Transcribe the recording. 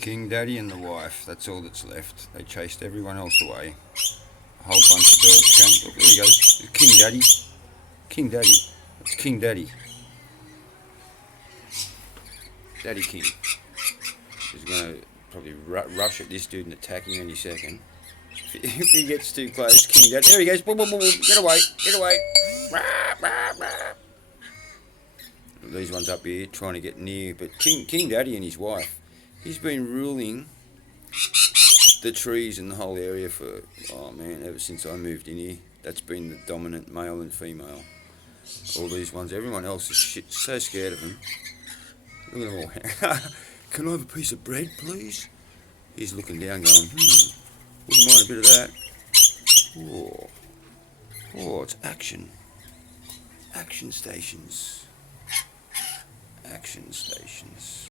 King Daddy and the wife, that's all that's left. They chased everyone else away. A whole bunch of birds came. Look, there he goes. King Daddy. King Daddy. It's King Daddy. Daddy King. He's going to probably rush at this dude and attack him any second. If he gets too close, King Daddy. There he goes. Boom, boom, boom, boom. Get away. Get away. These ones up here trying to get near. But King Daddy and his wife, he's been ruling the trees in the whole area for, oh man, ever since I moved in here. That's been the dominant male and female. All these ones, everyone else is so scared of him. Look at them all. Can I have a piece of bread, please? He's looking down going, wouldn't mind a bit of that. Oh, it's action. Action stations. Action stations.